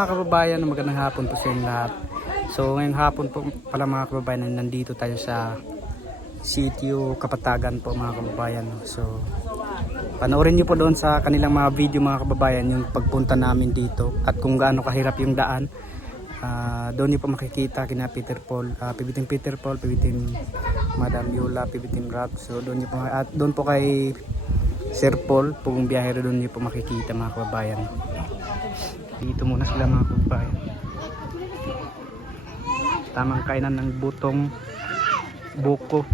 mga kababayan, magandang hapon po sa inyo lahat. So ngayong hapon po pala mga kababayan, nandito tayo sa sitio Kapatagan po mga kababayan. So panoorin nyo po doon sa kanilang mga video mga kababayan yung pagpunta namin dito at kung gaano kahirap yung daan. Doon nyo po makikita kina Peter Paul, Pibiting Peter Paul, Pibiting Madam Yola, Pibiting Rock. So doon nyo po, at doon po kay Sir Paul, pong biyahero, doon nyo po makikita mga kababayan. Dito muna sila mga kababayan. Tamang kainan ng butong buko.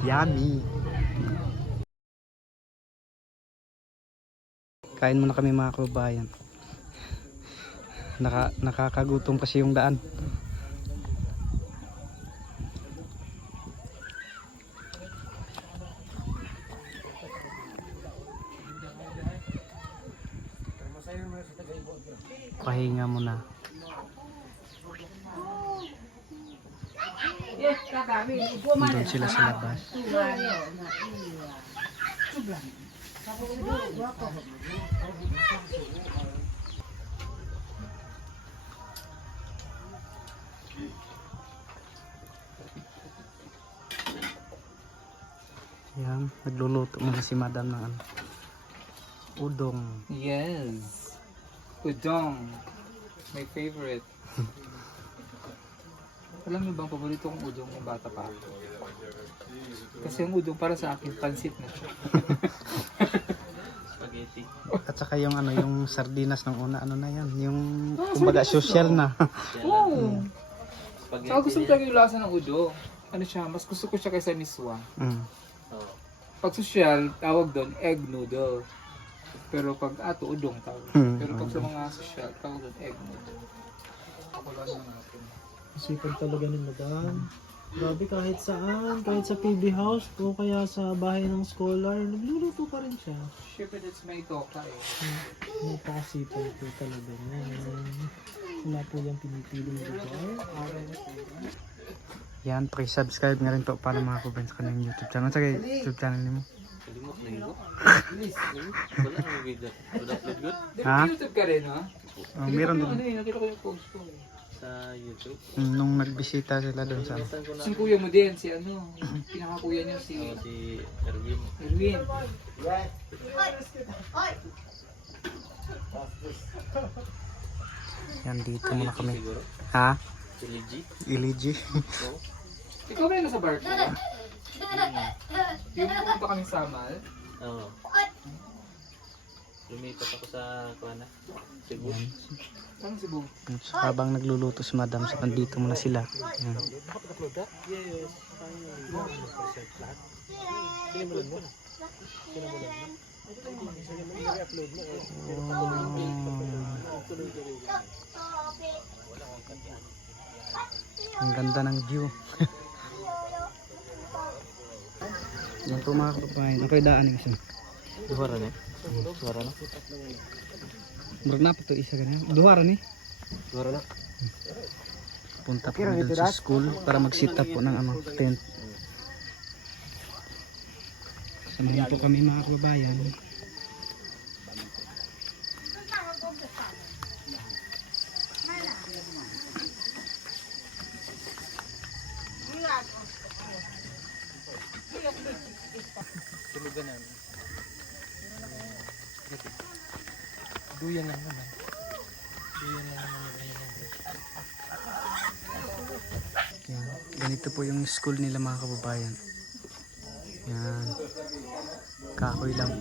Yummy. Kain muna kami mga kababayan. Nakakagutom kasi yung daan. Pahinga muna. Doon sila sa labas. Yan, nagluluto muna si Madam ng udong. Yes, udong, my favorite. Alam mo bang paborito kong udong ng bata pa ako? Kasi yung udong para sa akin pansit na siya. Spaghetti. At saka yung yung sardinas ng una, na yan, yung kumbaga social na. Oo. Saka gusto ko talaga yung lasa ng udong. Ano siya, mas gusto ko siya kaysa miswa. Pag social, tawag doon egg noodle. Pero pag ato, udong tawag. Pero pag sa mga social, tawag doon egg noodle. Ako lang na natin. Sipag talaga ni Madam. Grabe, kahit saan, kahit sa PB House o kaya sa bahay ng scholar, nagluluto pa rin siya. Siyempre, that's my toka eh. Napakasipag po talaga niya. Wala po yung pinipiling lugar. Yan, subscribe nga rin po para mga kababayan sa kanyang YouTube channel. Sa YouTube channel niyo mo. Kalimot na yun. Wala ang video. Wala upload good? Ha? YouTube ka rin, ha? Meron Ano din. eh, nakita ko yung post ko. Sa YouTube. Nung nagbisita sila doon sa Minsan ko na Si kuya mo din, si ano, pinakakuya niya si si Erwin. Erwin. yan, dito muna kami. Siguro. Ha? Si Ligi. Iligi. So, Ikaw ba yung nasa barko? Yung pumunta kami sa Amal. oo. Lumipat ako sa Kuana. Cebu. Saan si Bu? So, habang nagluluto si Madam, so nandito muna sila. Yan. Yes, Ang ganda ng view. Yan po mga kababayan. Ang daan yung isa. Duhara na. Duhara na. Murag na po ito isa ganyan. Duwara ni. Duhara na. Punta po kami doon sa school para mag-sit up po ng tent. Samahan po kami mga kababayan. Tulugan namin. Duyan lang naman. Duyan lang naman. Yan. Ganito po yung school nila mga kababayan. Yan. Kahoy lang.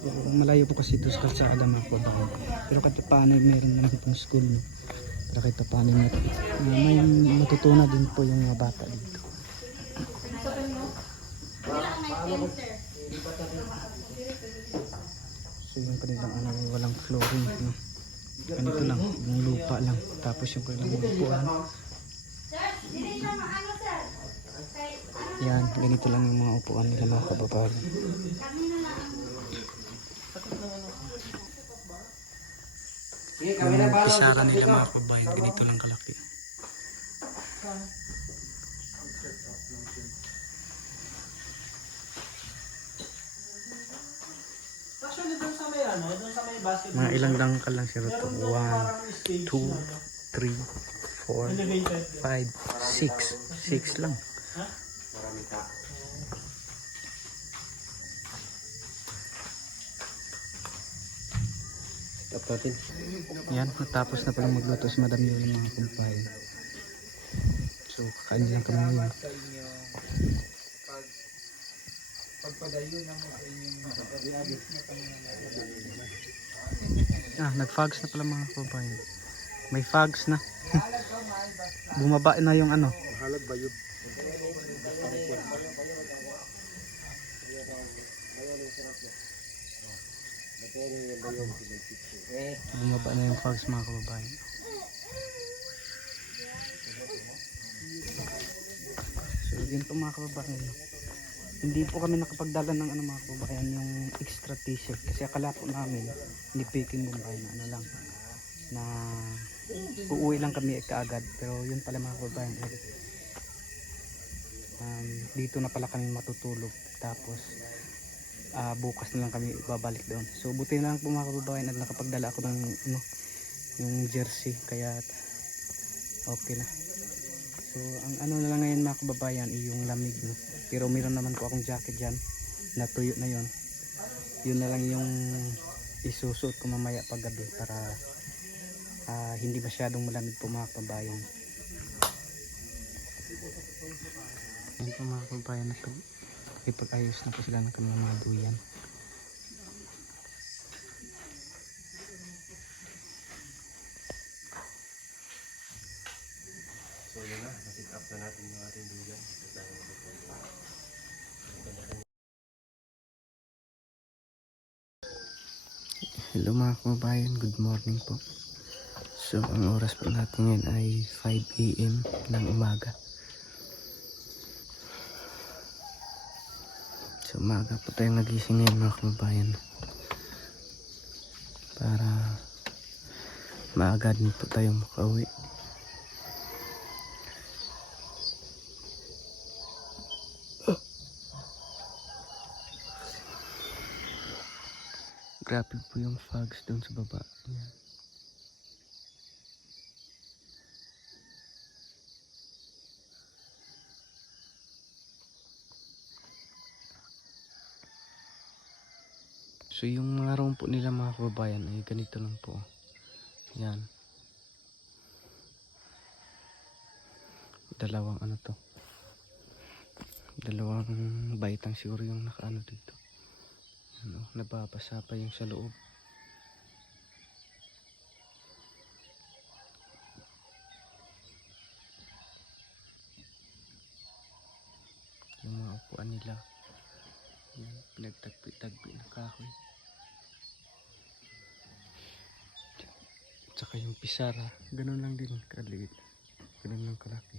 So, malayo po kasi ito sa kalsada mga kababayan. Pero kahit paano meron naman itong school. Pero kahit paano may matutunan din po yung mga bata dito. So yung kanilang walang flooring, no? Ganito lang, yung lupa lang. Tapos yung kanilang upuan. Yan, ganito lang yung mga upuan nila mga kababayan. Yung pisara nila mga kababayan, ganito lang kalaki. Actually, doon sa may ano, doon sa may basketball. Mga ilang dangkal lang siya rito. Meron doon 1, parang stage 2, na, no? 3, 4, Elevated. 5, 6. 6 lang. Ha? Yan, natapos na palang magluto si Madam Yuli mga kumpay. So, kakain lang kami ngayon. Sa inyo, pagpadayo na mo sa inyong Nag-fogs na pala mga kumpay. May fogs na. Bumaba na yung ano. Halag ba yun? Bumaba na yung fogs mga kababayan. So yun po mga kababayan. Hindi po kami nakapagdala ng ano mga kababayan, yung extra t-shirt. Kasi akala po namin, hindi Peking Bombay na ano lang. Na uuwi lang kami kaagad. Pero yun pala mga kababayan. Dito na pala kami matutulog. Tapos bukas na lang kami babalik doon. So buti na lang po mga kababayan at nakapagdala ako ng ano, yung jersey. Kaya okay na. So ang ano na lang ngayon mga kababayan ay yung lamig, no? Pero meron naman po akong jacket dyan na tuyo na yon. Yun na lang yung isusuot ko mamaya pag gabi para hindi masyadong malamig po mga kababayan. Yan po mga kababayan, nakipag-ayos na po sila ng kanilang mga duyan. So yun na, nasit up na natin yung ating dugan. Hello mga kababayan, good morning po. So ang oras po natin ngayon ay 5 AM ng umaga. So umaga po tayong nagising ngayon mga kababayan. Para maaga din po tayong makauwi. Grabe po yung fogs doon sa baba. Yan. So yung mga room po nila mga kababayan ay ganito lang po. Yan. Dalawang ano to. Dalawang baitang siguro yung nakaano dito. Ano, nababasa pa yung sa loob. Yung mga upuan nila, yung pinagtagpi-tagpi na kahoy. Tsaka yung pisara, ganun lang din kaliit. Ganun lang kalaki.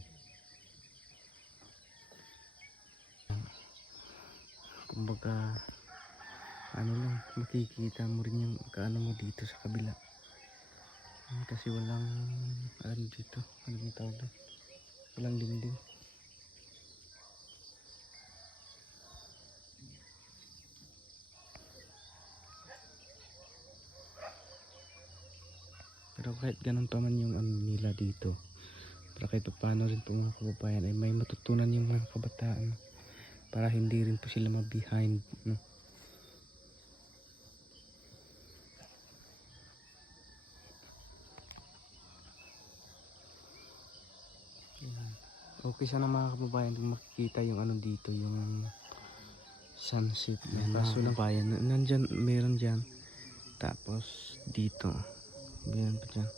Kumbaga ano lang, makikita mo rin yung kaano mo dito sa kabila. Kasi walang ano dito, ano yung tawag doon, walang dingding. Pero kahit ganun pa man yung ano nila dito, para kahit paano rin po mga kababayan ay may matutunan yung mga kabataan para hindi rin po sila ma-behind, no? Okay sana mga kababayan kung makikita yung ano dito, yung sunset. Kaso lang bayan, nandyan, meron dyan. Tapos dito, meron pa dyan.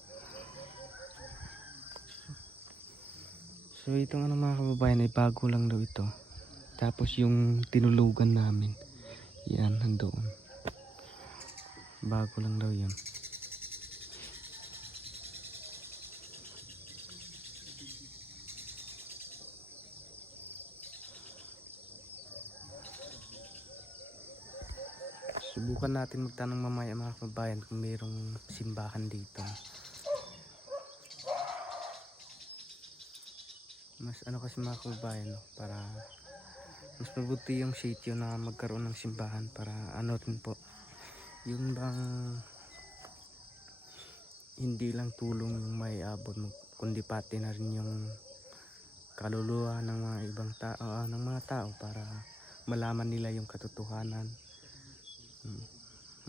So itong ano mga kababayan ay bago lang daw ito. Tapos yung tinulugan namin, yan, nandoon. Bago lang daw yan. Subukan natin magtanong mamaya mga kababayan kung mayroong simbahan dito. Mas ano kasi mga kababayan, no? Para mas mabuti yung sitio na magkaroon ng simbahan para ano rin po, Yung bang hindi lang tulong yung may abot mo, kundi pati na rin yung kaluluwa ng mga ibang tao, ng mga tao para malaman nila yung katotohanan.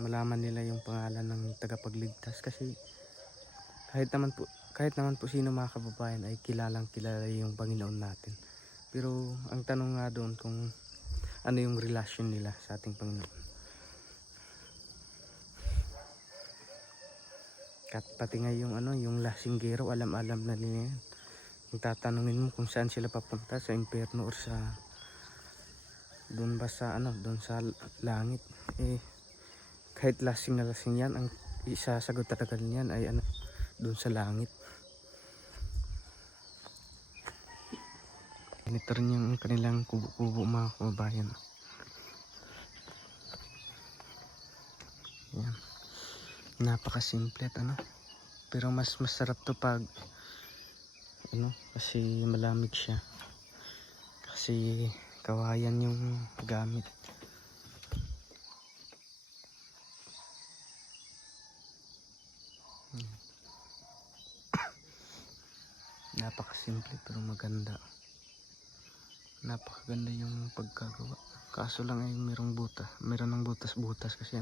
Malaman nila yung pangalan ng tagapagligtas kasi kahit naman po sino mga kababayan ay kilalang kilala yung Panginoon natin. Pero ang tanong nga doon kung ano yung relasyon nila sa ating Panginoon. Pati nga yung yung lasinggero, alam na nila yan. Kung tatanungin mo kung saan sila papunta, sa impyerno or sa doon ba sa doon sa langit, kahit lasing na lasing yan, ang isasagot talaga niyan ay doon sa langit. Ganito rin yung kanilang kubo-kubo mga kababayan. Yan. Napakasimple at pero mas masarap to pag kasi malamig siya, kasi kawayan yung gamit. Napakasimple pero maganda, napakaganda yung pagkagawa. Kaso lang ay meron ng butas-butas kasi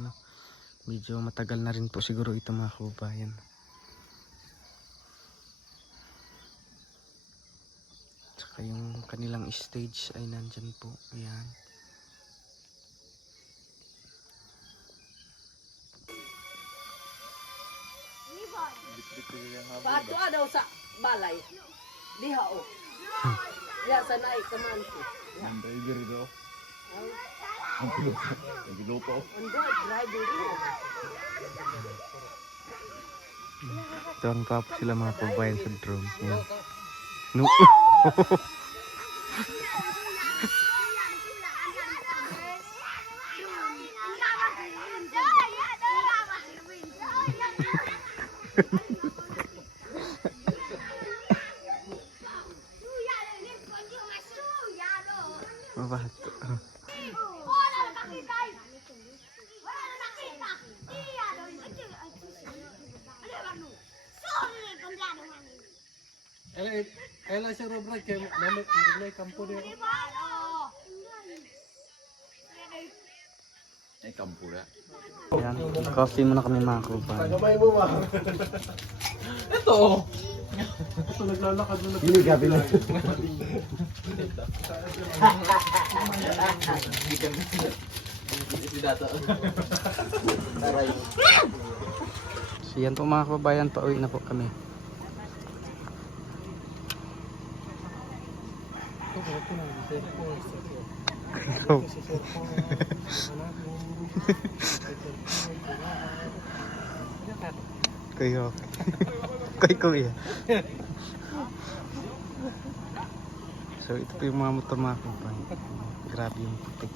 medyo matagal na rin po siguro ito mga kababayan. Tsaka yung kanilang stage ay nandyan po. Ayan. Pato daw sa balay. Diha o. Ya sa naik teman ko. Ang driver daw. Nagiluto. Ando driver ko. Tuwang-tuwa po sila mga kababayan sa drone. Ayan. No. Mabato. Ela siya Robert kay may kampo din. Ay kampo ya. Ayan. Coffee muna kami mga kababayan. Gabay mo ba? Ito! Ito naglalakad na Hindi gabi na. So yan po mga kababayan, pauwi na po kami. Kayo. Kay kuya. So ito po yung mga motor mga kababayan. Grabe yung putik.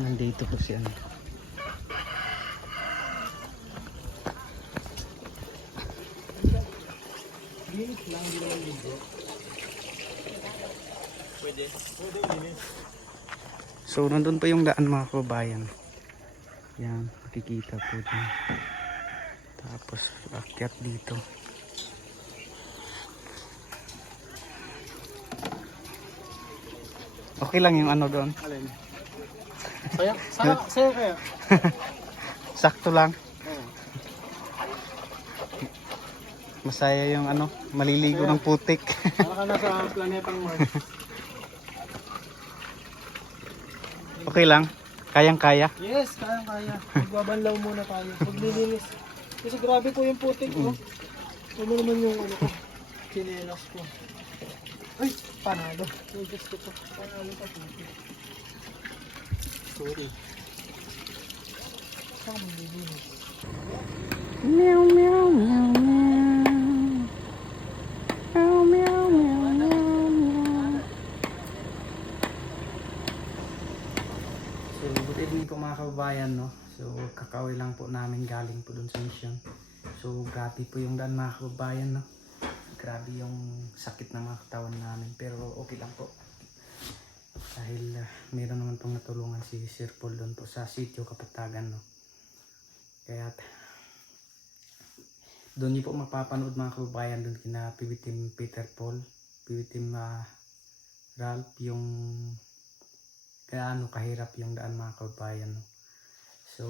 Nandito po si So nandun pa yung daan mga kababayan. Yan, makikita po dyan. Tapos akyat dito. Okay lang yung doon. Alin? Saya kaya? Sakto lang. Masaya yung maliligo ng putik. Para ka na sa planetang Mars. Okay lang. Kayang-kaya. Yes, kaya. Magbabanlaw muna tayo. Maglilinis. Kasi grabe po yung putik ko. Ano naman yung chinelas ko. Ay, panalo. Yung gusto ko. Panalo pa putik. Sorry. Saan ka maglilinis? Meow meow meow meow. Meow meow meow meow meow. So good evening po mga kababayan So kakauwi lang po namin galing po dun sa mission. So grabe po yung daan mga kababayan Grabe yung sakit ng mga katawan namin pero okay lang po. Dahil meron naman pong natulungan si Sir Paul doon po sa sitio Kapatagan, no. Kaya doon niyo po mapapanood mga kababayan doon kina PB Team Peter Paul, PB Team Ralph, yung gaano kahirap yung daan mga kababayan, no. So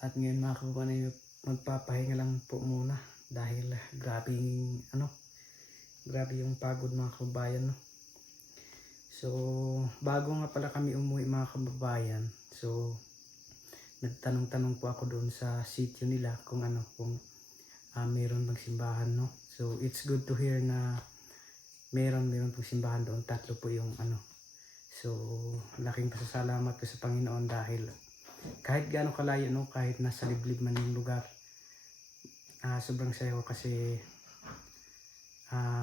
at ngayon mga kababayan, magpapahinga lang po muna dahil grabe yung pagod mga kababayan, no. So bago nga pala kami umuwi mga kababayan, so nagtanong-tanong po ako doon sa sitio nila kung meron bang simbahan, no. So it's good to hear na meron pong simbahan doon, 3 po yung So laking pasasalamat ko sa Panginoon dahil kahit gaano kalayo, no, kahit nasa liblib man yung lugar, sobrang saya ko kasi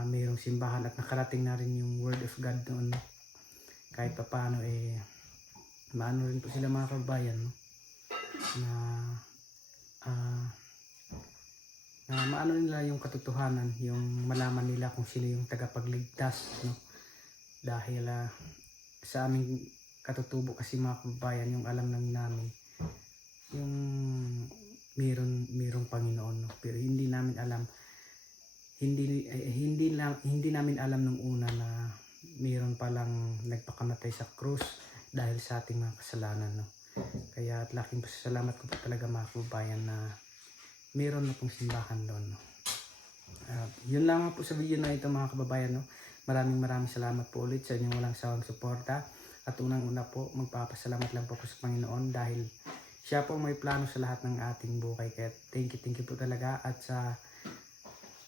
mayroong simbahan at nakarating na rin yung word of God doon, no. Kahit pa paano maano rin po sila mga kababayan, no, na maano nila yung katotohanan, yung malaman nila kung sino yung tagapagligtas, no. Dahil sa aming katutubo kasi mga kababayan, yung alam lang namin yung mayroong Panginoon, no. Pero hindi namin alam, hindi namin alam nung una na mayroon palang nagpakamatay sa krus dahil sa ating mga kasalanan, no. Kaya at laking pasasalamat ko po talaga mga kababayan na mayroon na pong simbahan doon, no. Yun lang po sa video na ito mga kababayan, no. Maraming salamat po ulit sa inyong walang sawang suporta. At unang-una po, magpapasalamat lang po ako sa Panginoon dahil siya po may plano sa lahat ng ating buhay. Kaya thank you po talaga. At sa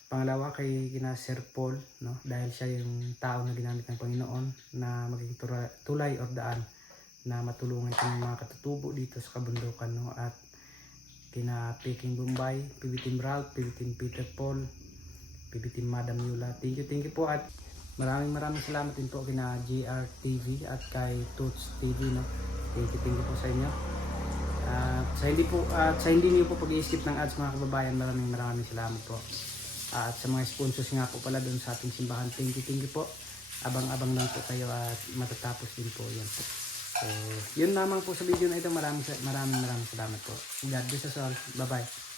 pangalawa kay Sir Paul, no, dahil siya yung tao na ginamit ng Panginoon na maging tulay or daan na matulungan kami mga katutubo dito sa kabundukan, no. At kina Peking Bombay, PB Team Ralph, PB Team Peter Paul, PB Team Madam Yula, thank you po. At maraming salamat din po kina GR TV at kay Toots TV, no. Thank you po sa inyo. Sa hindi niyo po pag-i-skip ng ads mga kababayan, maraming salamat po. At sa mga sponsors nga po pala doon sa ating simbahan, thank you po. Abang-abang lang po kayo at matatapos din po yan po. So yun lamang po sa video na ito. Maraming salamat po. God bless us all. Bye bye.